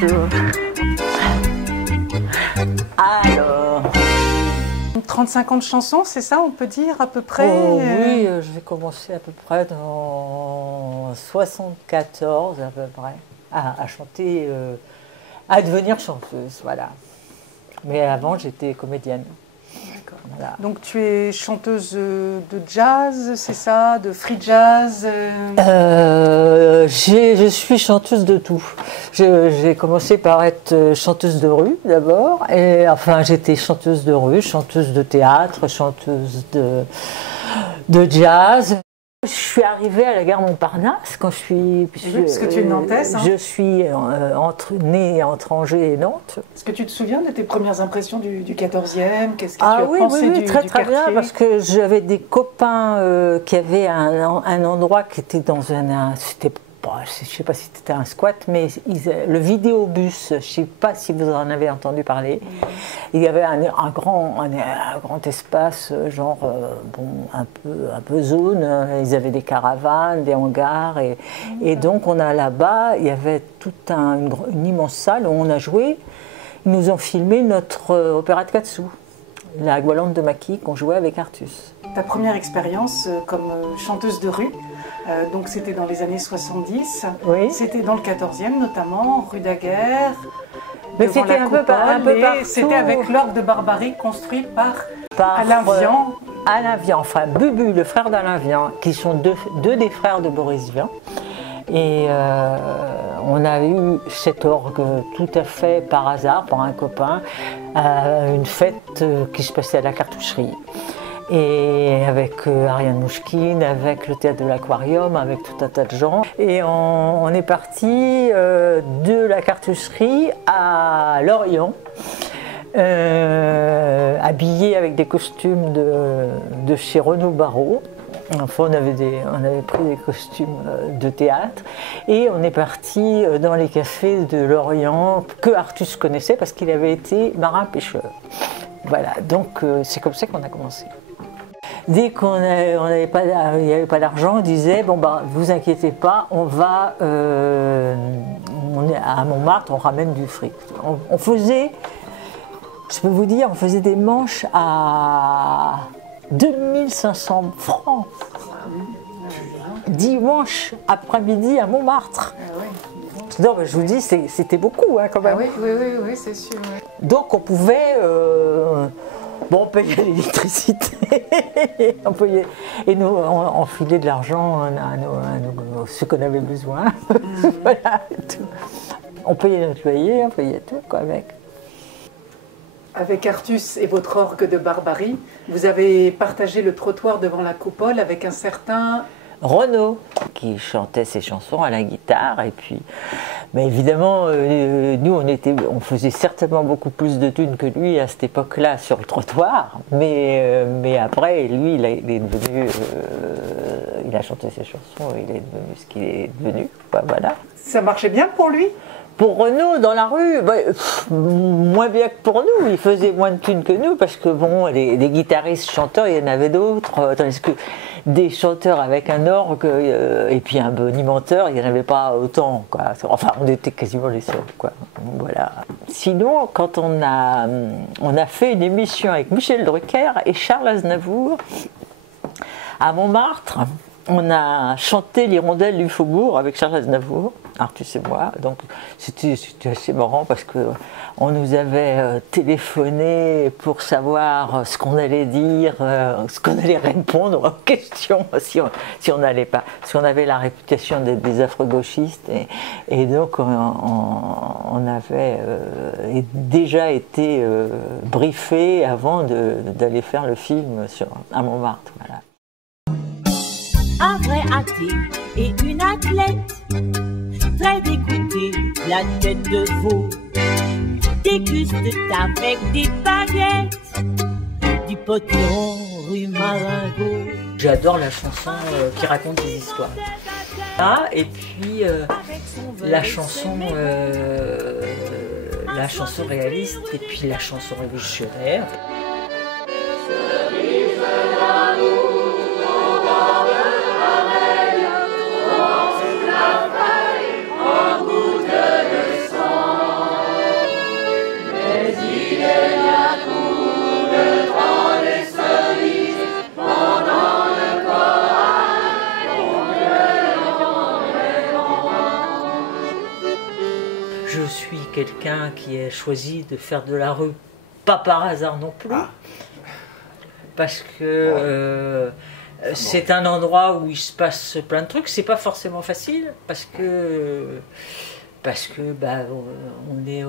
bonjour. Alors, 35 ans de chansons, c'est ça, on peut dire à peu près? oh, oui, je vais commencer à peu près dans 74 à peu près, à chanter, à devenir chanteuse, voilà. Mais avant, j'étais comédienne. Voilà. Donc tu es chanteuse de jazz, c'est ça, de free jazz? Je suis chanteuse de tout. J'ai commencé par être chanteuse de rue d'abord, et enfin j'étais chanteuse de rue, chanteuse de théâtre, chanteuse de jazz. Je suis arrivée à la gare Montparnasse quand je suis... Oui, parce que tu es nantaise. Hein. Je suis née entre Angers et Nantes. Est-ce que tu te souviens de tes premières impressions du 14e? Qu'est-ce que tu Ah as oui, pensé oui, du très quartier? bien, parce que j'avais des copains qui avaient un endroit qui était dans c'était je ne sais pas si c'était un squat, mais le vidéobus, je ne sais pas si vous en avez entendu parler. Il y avait un grand espace, genre un peu zone. Ils avaient des caravanes, des hangars. Et donc, là-bas, il y avait toute une immense salle où on a joué. Ils nous ont filmé notre opéra de Katsu, la Goualante de Maki, qu'on jouait avec Artus. Ta première expérience comme chanteuse de rue, donc c'était dans les années 70, oui. C'était dans le 14e notamment, rue Daguerre. Mais c'était un peu partout. C'était avec l'orgue de Barbarie construit par Alain Vian. Alain Vian, enfin Bubu, le frère d'Alain Vian, qui sont deux des frères de Boris Vian. Et on a eu cet orgue tout à fait par hasard, par un copain, à une fête qui se passait à la cartoucherie. Et avec Ariane Mouchkine, avec le théâtre de l'Aquarium, avec tout un tas de gens. Et on est parti de la cartoucherie à Lorient, habillés avec des costumes de chez Renaud Barrault. Enfin, on avait pris des costumes de théâtre et on est parti dans les cafés de Lorient que Artus connaissait parce qu'il avait été marin-pêcheur. Voilà, donc c'est comme ça qu'on a commencé. Dès qu'il n'y avait pas d'argent, on disait bon bah vous inquiétez pas, on va à Montmartre, on ramène du fric. On faisait, je peux vous dire, on faisait des manches à 2500 francs. Dimanche après-midi à Montmartre. Non, mais je vous dis, c'était beaucoup hein, quand même. Ah oui, c'est sûr. Ouais. Donc on pouvait. On payait l'électricité, et nous, on filait de l'argent à ceux qu'on avait besoin. Voilà, tout. On payait notre loyer, on payait tout quoi, avec. Avec Artus et votre orgue de Barbarie, vous avez partagé le trottoir devant la coupole avec un certain... Renaud, qui chantait ses chansons à la guitare, et puis, mais évidemment, nous, on faisait certainement beaucoup plus de thunes que lui à cette époque-là sur le trottoir, mais après, lui, il est devenu, il a chanté ses chansons, il est devenu ce qu'il est devenu, voilà. Ça marchait bien pour lui? Pour Renaud, dans la rue, moins bien que pour nous, il faisait moins de thunes que nous, parce que bon, les guitaristes, chanteurs, il y en avait d'autres, tandis que des chanteurs avec un orgue et puis un bonimenteur, il n'y en avait pas autant, quoi. Enfin, on était quasiment les seuls, quoi. Voilà. Sinon, quand on a fait une émission avec Michel Drucker et Charles Aznavour à Montmartre, on a chanté l'Hirondelle du Faubourg avec Charles Aznavour, Artus et moi. Donc c'était assez marrant parce qu'on nous avait téléphoné pour savoir ce qu'on allait dire, ce qu'on allait répondre aux questions si on n'allait pas. Parce qu'on avait la réputation d'être des affreux gauchistes et donc on avait déjà été briefé avant d'aller faire le film à Montmartre. Voilà. Un vrai athée et une athlète, très dégoûtée, la tête de veau, déguste avec des baguettes, du potiron rue Marengo. J'adore la chanson qui raconte des histoires. Ah, et puis la chanson réaliste et puis la chanson révolutionnaire. quelqu'un qui a choisi de faire de la rue, pas par hasard non plus, parce que c'est un endroit où il se passe plein de trucs. C'est pas forcément facile, parce que on est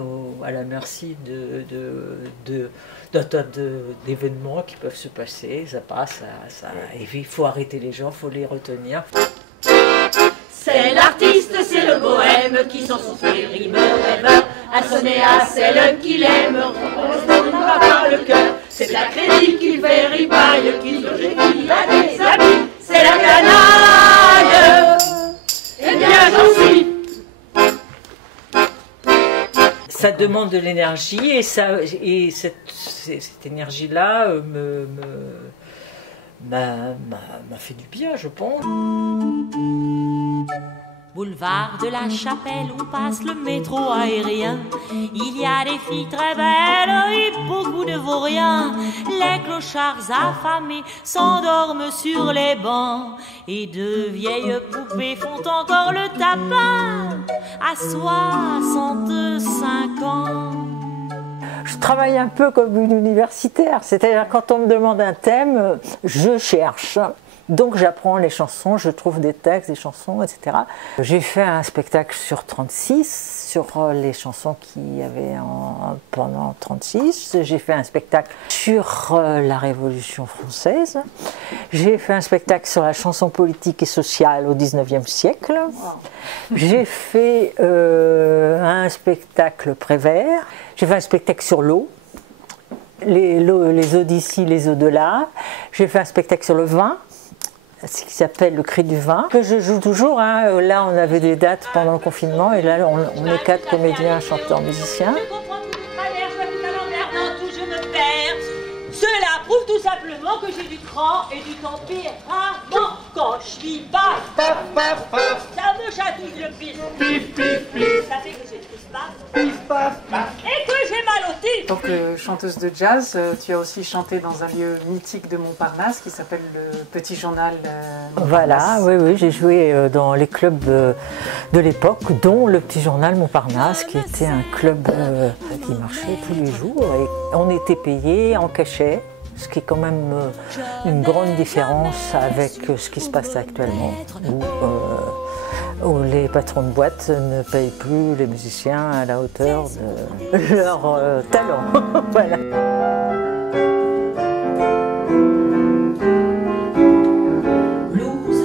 à la merci d'un tas d'événements qui peuvent se passer. Ça passe, et il faut arrêter les gens, il faut les retenir. C'est l'artiste, c'est le bohème qui s'en souffle, rime, rêveur, à sonner à celle qu'il aime, on n'a pas le cœur. C'est à crédit qu'il fait ripaille, qu'il loge et qu'il a des amis. C'est la canaille, eh bien j'en suis. Ça demande de l'énergie et cette énergie-là m'a fait du bien, je pense. Boulevard de la Chapelle, on passe le métro aérien. Il y a des filles très belles et beaucoup de vauriens. Les clochards affamés s'endorment sur les bancs. Et de vieilles poupées font encore le tapin à 65 ans. Je travaille un peu comme une universitaire, c'est-à-dire quand on me demande un thème, je cherche. Donc j'apprends les chansons, je trouve des textes, des chansons, etc. J'ai fait un spectacle sur 36, sur les chansons qu'il y avait pendant 36. J'ai fait un spectacle sur la Révolution française. J'ai fait un spectacle sur la chanson politique et sociale au XIXe siècle. J'ai fait un spectacle Prévert. J'ai fait un spectacle sur l'eau. Les Odysseys, les au-delà. J'ai fait un spectacle sur le vin, ce qui s'appelle Le Cri du vin, que je joue toujours. Hein. Là, on avait des dates pendant le confinement, et là, on est 4 comédiens, chanteurs, musiciens. Cela prouve tout simplement que j'ai du cran et du tempérament. Quand je suis paf, paf, paf, paf, ça me chatouille le pif, pif, pif, pif. Ça fait que j'ai plus paf, pif, paf, paf, et que j'ai mal au tif. Donc chanteuse de jazz, tu as aussi chanté dans un lieu mythique de Montparnasse qui s'appelle le Petit Journal Montparnasse. Voilà, oui, j'ai joué dans les clubs de l'époque, dont le Petit Journal Montparnasse, qui était un club qui marchait tous les jours. Et on était payé en cachet, ce qui est quand même une grande différence avec ce qui se passe actuellement, où les patrons de boîte ne payent plus les musiciens à la hauteur de leur talent. Voilà. Blues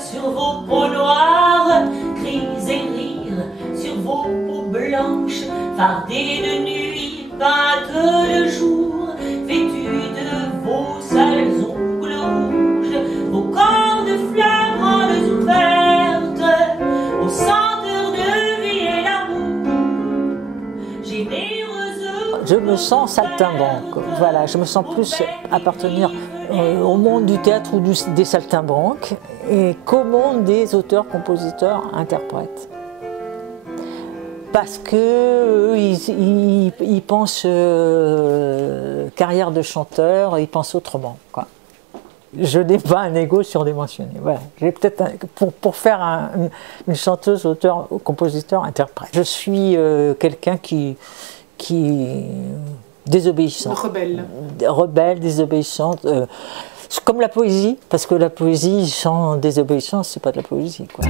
sur vos peaux noires, cris et rires sur vos peaux blanches, fardées de nuit, peintes de jour, vêtues de vos sales ongles rouges, vos corps de fleurs grandes ouvertes, aux senteurs de vie et d'amour, généreuse. Je me sens saltimbanque, voilà, je me sens plus appartenir au monde du théâtre ou des saltimbanques et qu'au monde des auteurs, compositeurs, interprètes. Parce que ils pensent carrière de chanteur, ils pensent autrement, quoi. Je n'ai pas un ego surdimensionné. Voilà. J'ai peut-être pour faire une chanteuse, auteur, compositeur, interprète. Je suis quelqu'un qui désobéissante. Rebelle, désobéissante. Comme la poésie, parce que la poésie sans désobéissance, c'est pas de la poésie, quoi.